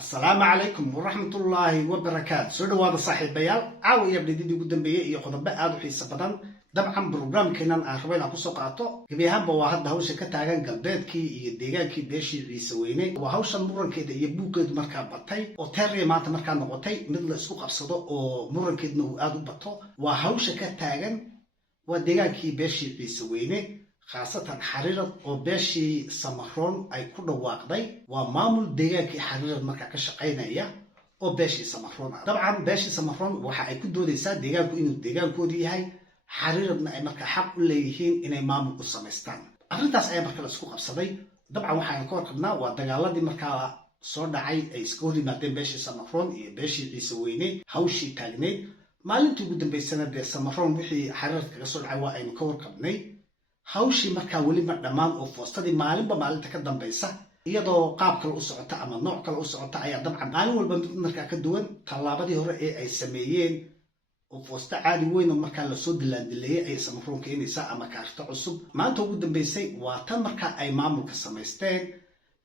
السلام عليكم ورحمة الله وبركاته. سودو هذا صاحب بيال عاو يبدي دي قدام بيه ياخذ بقى ادو حيس بدن dabcan barnaamijkeenan aan rabay inaan ku soo qaato gabiyahanba waa hadda hawsha ka taagan galbeedkii iyo deegaankii beeshii ciise weyne waa hawshan murankeeda iyo buuqeedu markaa batay oo teeriya maanta markaa noqotay mid la isku qabsado oo murankeedna uu aad u bato waa hawsha ka taagan waa deegaankii beeshii ciise weyne khaasatan xariirad oo beeshii samaroon ay ku dhawaaqday waa maamul deegaankii xariirad markaa ka shaqaynaya oo beeshii samaroon ah dabcan beeshii samaroon waxa ay ku doodaysaa deegaanku inuu deegaankoodii yahay xariiradna ay markaa xaq u leeyihiin inay maamul u samaystaan arrintaas ayaa marka la isku qabsaday dabcan waxaan ka warqabnaa waa dagaaladii markaa soo dhacay ay iska hor yimaadeen beeshii samaroon iyo beeshii ciise weyne hawshii taagneyd maalintii ugu dambaysana dee samaroon wixii xariirad kaga soo dhacay waa aynu ka warqabnay hawshii markaa weliba dhammaan oo foostadii maalinba maalinta ka dambaysa iyadoo qaab kale u socota ama nooc kale u socota ayaa dabcan maalin walba mid markaa ka duwan tallaabadii hore ee ay sameeyeen oo foosta caadi weyn oo markaa lasoo dilaandileeyay ay samaroon keenaysaa ama kaarto cusub maanta ugu dambaysay waa tan markaa ay maamulka samaysteen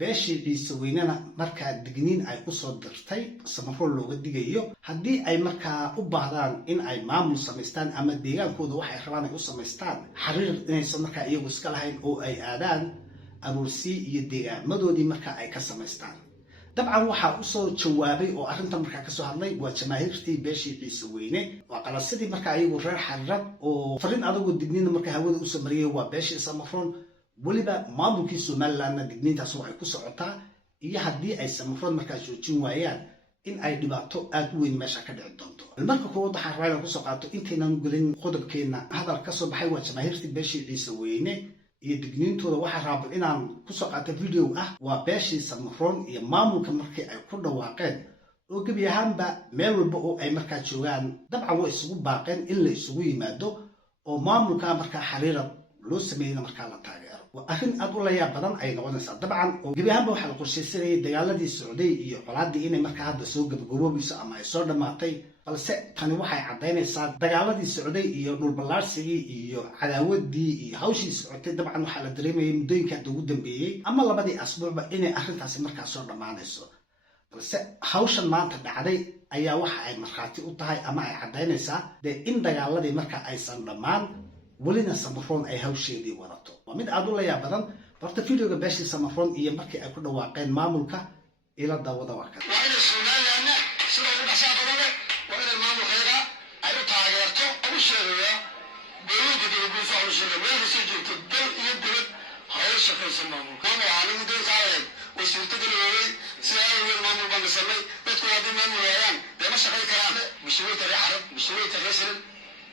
beeshii ciise weynena markaa digniin ay usoo dirtay samaroon looga digayo haddii ay markaa u baahdaan in ay maamul samaystaan ama deegaankooda waxay rabaan ay u samaystaan xariir inaysan markaa iyagu iska lahayn oo ay aadaan aruursii iyo deegaamadoodii markaa ay ka samaystaan dabcan waxaa usoo jawaabay oo arrintan markaa kasoo hadlay waa jamaahiirtii beeshii ciise weyne waa qalasidii markaa iyagu reer xariirad oo fariin adagoo digniina markaa hawada usoo mariyay waa beeshii samaroon weliba maamulkii somalilandna digniintaas waxay ku socotaa iyo haddii ay samaroon markaa joojin waayaan in ay dhibaato aad u weyn meesha ka dhici doonto marka koowaad waxaan rabaa inaan kusoo qaato intaynan gelin qodobkeenna hadal kasoo baxay waa jamaahiirtii beeshii ciise weyne iyo digniintooda waxaa raabal inaan kusoo qaato video ah waa beeshii samaroon iyo maamulka markii ay ku dhawaaqeen oo gebi ahaanba meel walba oo ay markaa joogaan dabcan way isugu baaqeen in la isugu yimaado oo maamulka markaa xariirad loo sameeyeyna markaa la taageero waa arrin aad u layaab badan ay noqonaysaa dabcan oo gebi ahaanba waxaa la qorshaysanayay dagaaladii socday iyo colaadii inay markaa hadda soo gabagaboobayso ama ay soo dhammaatay balse tani waxay caddaynaysaa dagaaladii socday iyo dhulballaarsigii iyo cadaawadii iyo hawshii socotay dabcan waxaa la dareemayay muddooyinka hadda ugu dambeeyey ama labadii asbuucba inay arrintaasi markaa soo dhammaanayso balse hawshan maanta dhacday ayaa waxa ay markhaati u tahay ama ay caddaynaysaa dee in dagaaladii markaa aysan dhammaan welina samaroon ay hawsheedii wadato waa mid aad u layaab badan horta videoga beeshii samaroon iyo markii ay ku dhawaaqeen maamulka ila daawada waa kan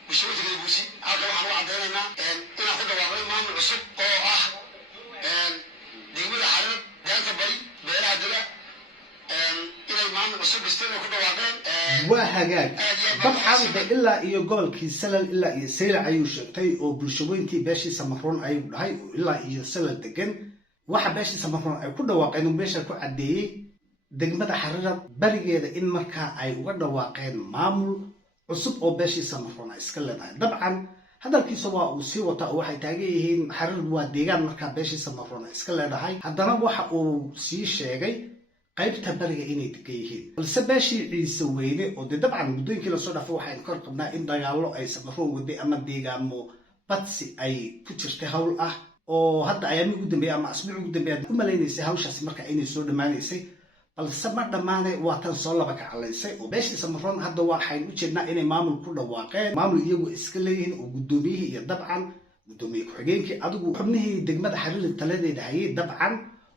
مشروع الجلبوسي هذا واحد عندنا إن أخذ واقعي مام العصب أو ديمو الحرب ده بري بيرها دلا إلى مام العصب بيستوي أخذ واقعي وهجاج طبعا إلا يقول كي سلل إلا يسير عيوش تي أو برشوينتي باشي سمحرون أي هاي إلا يسلل دجن واحد باشي سمحرون أي كل واقع إنه باشي كل عدي دجمة حررة بريجة إن مركا أي وقت واقع مامل cusub oo beeshii samaroon ay iska leedahay dabcan hadalkiisa waa uu sii wata oo waxay taagan yihiin xariir waa deegaan markaa beeshii samaroon ay iska leedahay haddana waxa uu sii sheegay qaybta bariga inay degan yihiin balse beeshii ciise weyne oo dee dabcan muddooyinkii lasoo dhaafay waxaynu ka warqabnaa in dagaallo ay samaroon waday ama deegaamo badsi ay ku jirtay hawl ah oo hadda ayaamii ugu dambeeyay ama asbuuci ugu dambeeyay u malaynaysay hawshaasi marka inay soo dhammaanaysay balse ma dhammaane waa tan soo laba kacalaysay oo beeshii samaroon hadda waxaynu u jeednaa inay maamul ku dhawaaqeen maamul iyagu iska leeyihiin oo guddoomiyihii iyo dabcan guddoomiye ku-xigeenkii adigu xubnihii degmada xariir taladeeda hayay dabcan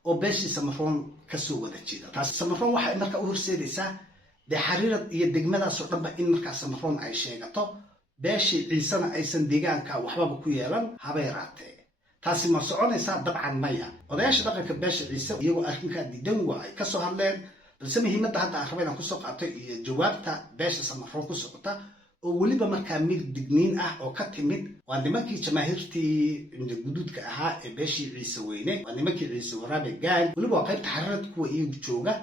oo beeshii samaroon kasoo wada jeeda taas samaroon waxay markaa u horseedaysaa dee xariirad iyo degmadaasoo dhanba in markaa samaroon ay sheegato beeshii ciisena aysan deegaanka waxbaba ku yeelan haba yaraatee taasi ma soconaysaa dabcan maya odayaasha dhaqanka beesha ciise iyagoo arrinkaa diidan waa ay kasoo hadleen balse muhiimadda hadda aan raba inaan kusoo qaato iyo jawaabta beesha samaroon ku socota oo weliba markaa mid digniin ah oo ka timid waa nimankii jamaahiirtii guduudka ahaa ee beeshii ciise weyne waa nimankii ciise waraabe gaal weliba waa qaybta xariirad kuwa iyagu jooga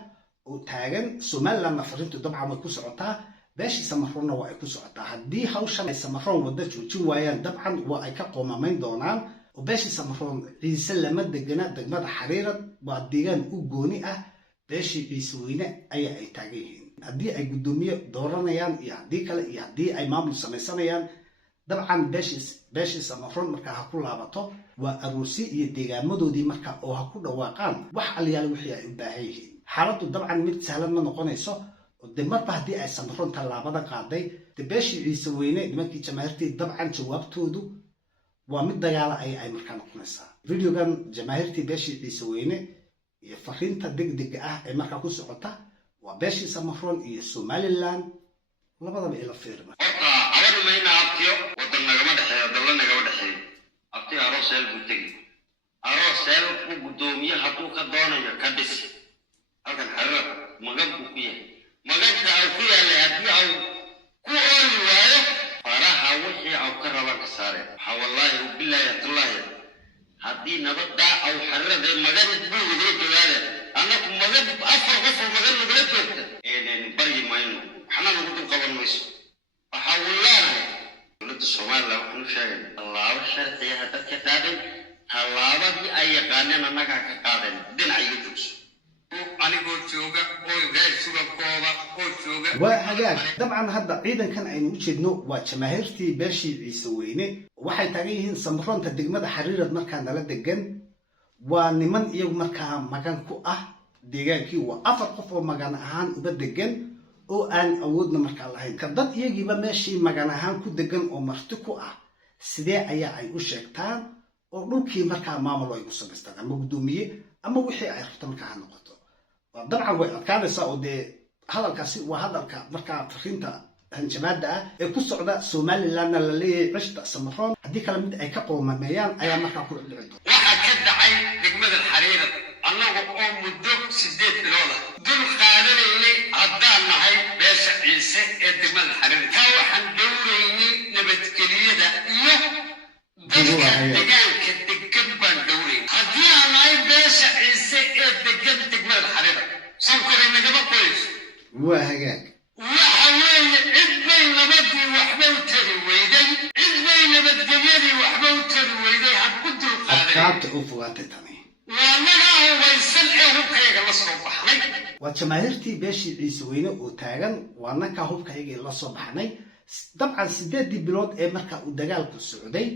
oo taagan somalilandna fariintu dabcan way ku socotaa beeshii samaroonna waa ay ku socotaa haddii hawshan ay samaroon wadda joojin waayaan dabcan waa ay ka qoomamayn doonaan وباشي سمحون عيسى لما دجنا دجمة حريرة بعد ديجان وجوني beeshii ciise weyne ayaa ay taagan yihiin haddii ay guddoomiye dooranayaan iyo haddii kale iyo haddii ay maamul samaysanayaan dabcan beeshii samaroon markaa ha ku laabato waa aroorsi iyo deegaamadoodii markaa oo ha ku dhawaaqaan wax aliyaale wixii ay u baahan yihiin xaaladdu dabcan mid sahlan ma noqonayso de marba haddii ay samaroon tallaabada qaaday de beeshii ciise weyne nimankii jamaahiirtii dabcan jawaabtoodu waa mid dagaala ay markaa noqonaysaa videogan jamaahiirtii beeshii ciise weyne iyo fariinta degdega ah ee markaa ku socota waa beeshii samaroon iyo somaliland labadaba ila fiirna horta abadu mayna abtiyo wadan nagama dhexeeyo dalla nagama dhexeeyo abtiyo arooseel buu tegi arooseel ku guddoomiye hadduu ka doonayo ka dhis halkan xarira magan buu ku yahay maganta au ku yaallay haddii au ku ooli waayo faraha wixii au ka rabaan ka saareen waxaa wallaahi bilaahi atullaahi haddii nabaddaa au xariraday magan buu nagala jogaade annaku magan afar qof oo magan nagala joogta baryi mayno waxna nagu dul qaban mayso waxaa wallaanahay dowladda somaliland waxaan u sheegay tallaabo sharciyaha dadka qaaday tallaabadii ay yaqaaneen annagaa ka qaadeen dhinac iga joogso anigoo jooga oo gaar sugankooda oo jooga waa hagaag dabcan hadda ciidankan aynu u jeedno waa jamaahiirtii beeshii ciise weyne waxay taagan yihiin samaroonta degmada xariirad markaa nala degan waa niman iyagu markaa magan ku ah deegaankii waa afar qof oo magan ahaan uba degan oo aan awoodna markaa lahayn ka dad iyagiiba meeshii magan ahaan ku degan oo marti ku ah sidee ayaa ay u sheegtaan oo dhulkii markaa maamul ay u samaystaan ama guddoomiye ama wixii ay rabto markaa ha noqoto dabcan way adkaanaysaa oo dee hadalkaasi waa hadalka markaa fariinta hanjabaada ah ee ku socda somalilandna la leeyahay cishta samaroon haddii kale mid ay ka qoomameeyaan ayaa markaa ku dhici doonta waxaa ka dhacay degmada xariirad annaga oo muddo 8 bilooda dul qaadanaynay haddaan nahay beesha ciise ee degmada xariirad taa waxaan dhowraynay nabadgeliyada iyo dadka deegaanka degan baan dhowraynay haddii aan nahay beesha ciise ee degan degmada xariirad sankoray nagama qoyso waa hagaag waxa weeye cid bay nabadii waxba u tari weyday cid bay nabadgelyadii waxba u tari weyday ha ku dul qaaday adkaabta u fogaatay tani waa naga hubaysan ee hubkayaga la soo baxnay waa jamaahiirtii beeshii ciise weyne oo taagan waa nankaa hubkayagii la soo baxnay dabcan 8 bilood ee markaa uu dagaalku socday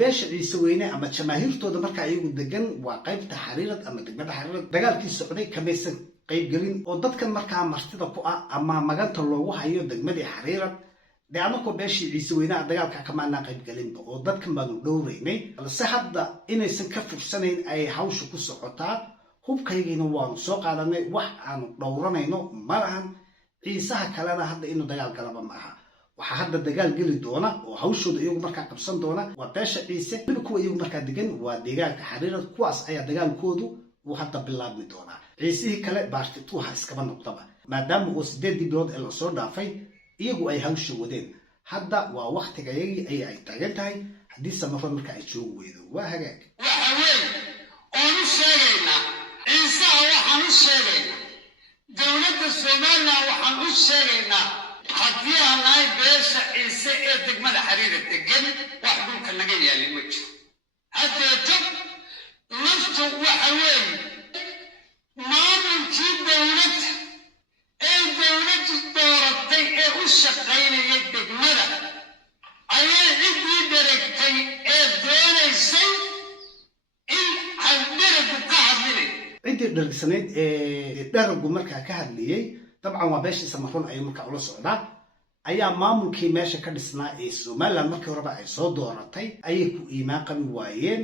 beesha ciise weyne ama jamaahiirtooda markaa iyagu degan waa qaybta xariirad ama degmada xariirad dagaalkii socday kamaysan qaybgelin oo dadkan markaa martida ku ah ama maganta loogu hayo degmadii xariirad dee anakoo beeshii ciise weynaha dagaalka kamaanaa qaybgelinba oo dadkan baanu dhowraynay balse hadda inaysan ka fursanayn ay hawsha ku socotaa hubkaygiina waanu soo qaadanay wax aanu dhowranayno ma lahan ciisaha kalena hadda inuu dagaal galaba ma aha waxaa hadda dagaal geli doona oo hawshooda iyagu markaa qabsan doona waa beesha ciise weliba kuwa iyagu markaa degan waa deegaanka xariirad kuwaas ayaa dagaalkoodu uu hadda bilaabmi doonaa ciisihii kale baartituuha iskaba noqdaba maadaama uu 8 bilood ee lasoo dhaafay iyagu ay hawsha wadeen hadda waa waktigayagii ay taagan tahay haddii samaroon marka ay joogi weydo waa hagaag waxa weeye oon u sheegaynaa ciisaha waxaan u sheegaynaa dowladda somaliland waxaan u sheegaynaa haddii aan nahay beesha ciise ee degmada xariira degan wax dhulka naga yaalin ma jiro haddeeto laftu waxa weeye maamulkii dowladda ee dowladdu dooratay ee u shaqaynayay degmada ayay ciddii dheregtay ee doonaysay in dheregu ka hadlinay ciddii dheregsanayd ee dheregu markaa ka hadliyey dabcan waa beeshii samaroon ayay markaa ula socdaa ayaa maamulkii meesha ka dhisnaa ee somaliland markii horeba ay soo dooratay ayay ku iimaan qabi waayeen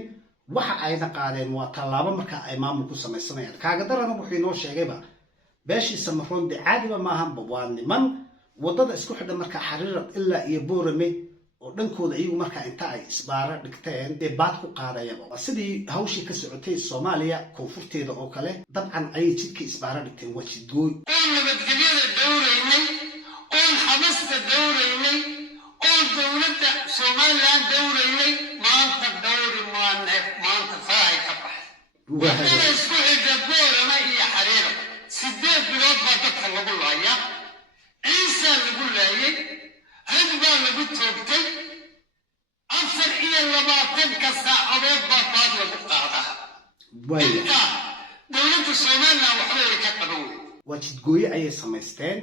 waxa ayna qaadeen waa tallaabo markaa ay maamul ku samaysanayaan kaaga darana wuxuu inoo sheegayba beeshii samaroon dee caadiba maahanba waa niman waddada isku xidha markaa xariirad ilaa iyo boorame oo dhankooda iyagu markaa inta ay isbaara dhigteen dee baad ku qaadayaba waa sidii hawshii ka socotay soomaaliya koonfurteeda oo kale dabcan ayay jidkii isbaara dhigteen waa jidgooy oon nabadgelyada dhowraynay oon xabasta dhowraynay oon dowladda somaliland dhowraynay maanta dhowri maane maanta farahay ka baxay waddada isku xidha boorama iyo xariira 8 bilood baa dadka lagu laayaa ciisaa lagu laayay rag baa lagu toogtay 24 saacadood baa baad lagu qaadaa inta dowladda maanta Soomaaliland waxba way ka qaban weyn waa jidgooye ayay samaysteen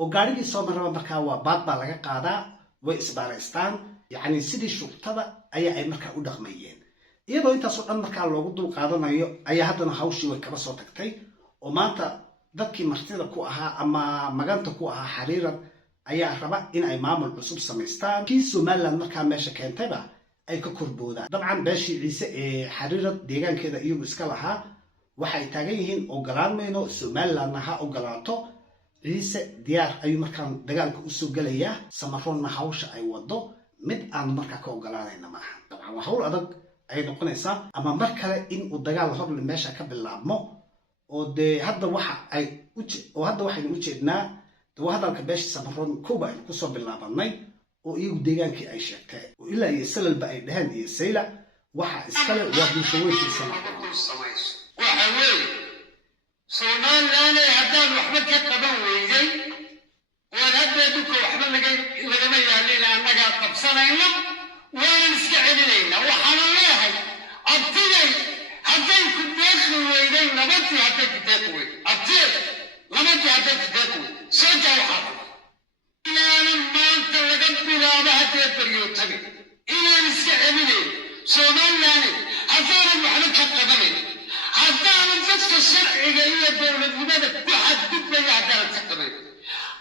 oo gaarigii soo maraba markaa waa baad baa laga qaadaa way isbaaraystaan yacni sidii shurtada ayaa ay markaa u dhaqmayeen iyadoo intaasoo dhan markaa loogu dul qaadanayo ayaa haddana hawshii way kaba soo tagtay oo maanta dadkii martida ku ahaa ama maganta ku ahaa xariirad ayaa raba in ay maamul cusub samaystaan kii Somaliland markaa meesha keentayba ay ka korboodaan dabcan beeshii ciise ee xariirad deegaankeeda iyagu iska lahaa waxay taagan yihiin ogolaan mayno Somalilandna ha ogolaato ciise diyaar ayuu markaan dagaalka u soo gelayaa samaroonna hawsha ay wado mid aan markaa ka ogolaanayna maaha dabcan waa hawl adag ay noqonaysaa ama mar kale in uu dagaal horle meesha ka bilaabmo oo dee hadda waxaynu u jeednaa waa hadalka beesha samaroon kooba aynu kusoo bilaabanay oo iyagu deegaankii ay sheegteen oo ilaa iyo salalba ay dhaheen iyo sayla waxa iskale waa bulshaweyntii samaroon waxa weeye Soomaaliland haddaan waxba ka qaban weydey waan hadda dhulka waxba lagama yaalin annagaa qabsanayna waanan iska celinayna waxaana leeyahay abtiday hadday ku deeqi weydey nabadii hadday ku deeqi weyd abtiyey nabadii hadday ku deeqi weyd sooja waxaa inaanan maanta laga bilaabo haddee baryootami inaan iska celinayn Soomaaliland haddaanan waxba ka qabanayn haddaanan dadka sharciga iyo dowladnimada ku xadgudbaya haddaanan ka qabayn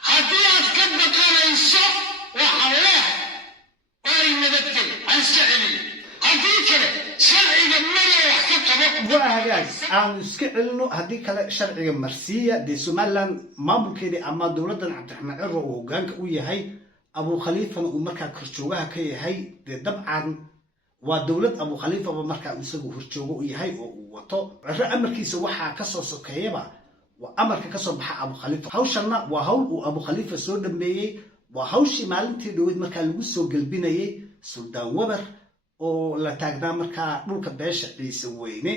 haddii aad ka baqanayso waxaan leehay waay nabadgeli aan iska celiyo haddii kale sharciga maya wax ka qabo waa hagaag aanu iska celino haddii kale sharciga marsiiya dee Somaliland maamulkeedii ama dowladdan Cabdiraxmaan Ciro uu hoggaanka u yahay Abu Khaliifana uu markaa korjoogaha ka yahay dee dabcan waa dowlad Abu Khaliifaba markaa isagu horjoogo u yahay oo uu wato Ciro amarkiisa waxaa ka soo sokeeyaba waa amarka ka soo baxa Abu Khaliifa hawshanna waa hawl uu Abu Khaliifa soo dhameeyay waa hawshii maalintii dhaweyd markaa lagu soo galbinayay Suldaan Wabar oo la taagnaa markaa dhulka beesha ciise weyne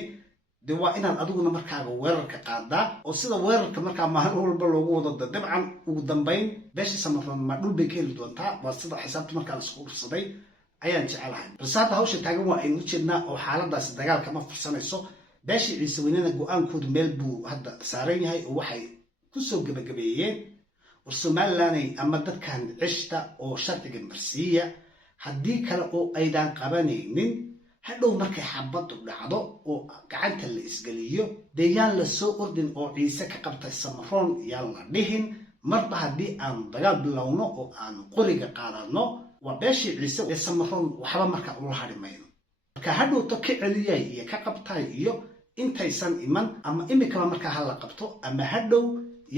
dee waa inaad adiguna markaaga weerarka qaadaa oo sida weerarka markaa maalin walba loogu wado dabcan ugu dambayn beesha samaroon ma dhul bay ka heli doontaa waa sida xisaabta markaa la isku ursaday ayaan jecelahay balse hadda hawsha taagan waa aynu u jeednaa oo xaaladaasi dagaalka ma fursanayso beeshii ciise weynena go-aankoodu meel buu hadda saaran yahay oo waxay ku soo gebagabeeyeen war Somaliland ama dadkan cishta oo sharciga marsiiya haddii kale oo aydaan qabanaynin hadhow markay xabaddu dhacdo oo gacanta la isgeliyo dee yaan la soo ordin oo ciise ka qabtay samaroon yaan la dhihin marba haddii aanu dagaal bilowno oo aanu qoriga qaadano waa beeshii ciise ee samaroon waxba markaa ula hadhi mayno marka hadhowto ka celiyay iyo ka qabtay iyo intaysan iman ama imikaba markaa ha la qabto ama hadhow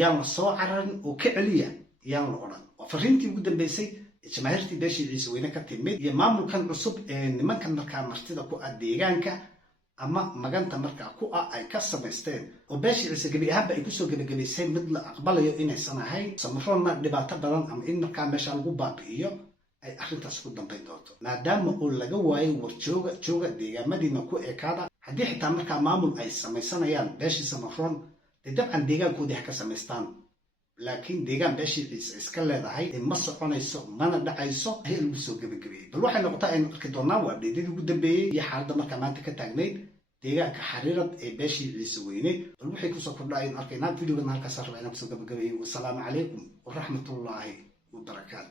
yaan la soo cararin oo ka celiya yaan la odhan waa fariintii ugu dambeysay jamaahiirtii beeshii ciise weyne ka timid iyo maamulkan cusub ee nimankan markaa martida ku ah deegaanka ama maganta markaa ku ah ay ka samaysteen oo beeshii ciise gebi ahaanba ay kusoo gebagabaysay mid la aqbalayo inaysan ahayn samaroonna dhibaato badan ama in markaa meesha lagu baabi'iyo ay arrintaas ku dambayn doonto maadaama oo laga waayo warjooga deegaamadiina ku ekaada haddii xitaa markaa maamul ay samaysanayaan beeshii samaroon dee dabcan deegaankoodii ha ka samaystaan laakiin deegaan beeshii ciise iska leedahay ma soconayso mana dhacayso ayaa lagu soo gebagabeeyey bal waxay noqotaa aynu arki doonaa waa dheedadii ugu dambeeyey iyo xaaladda markaa maanta ka taagnayd deegaanka xariirad ee beeshii ciise weyne bal waxay kusoo kordha aynu arkaynaa videogan halkaas raba inaan kusoo gebagabeeyey wasalaamu calaykum waraxmatullaahi wabarakaatu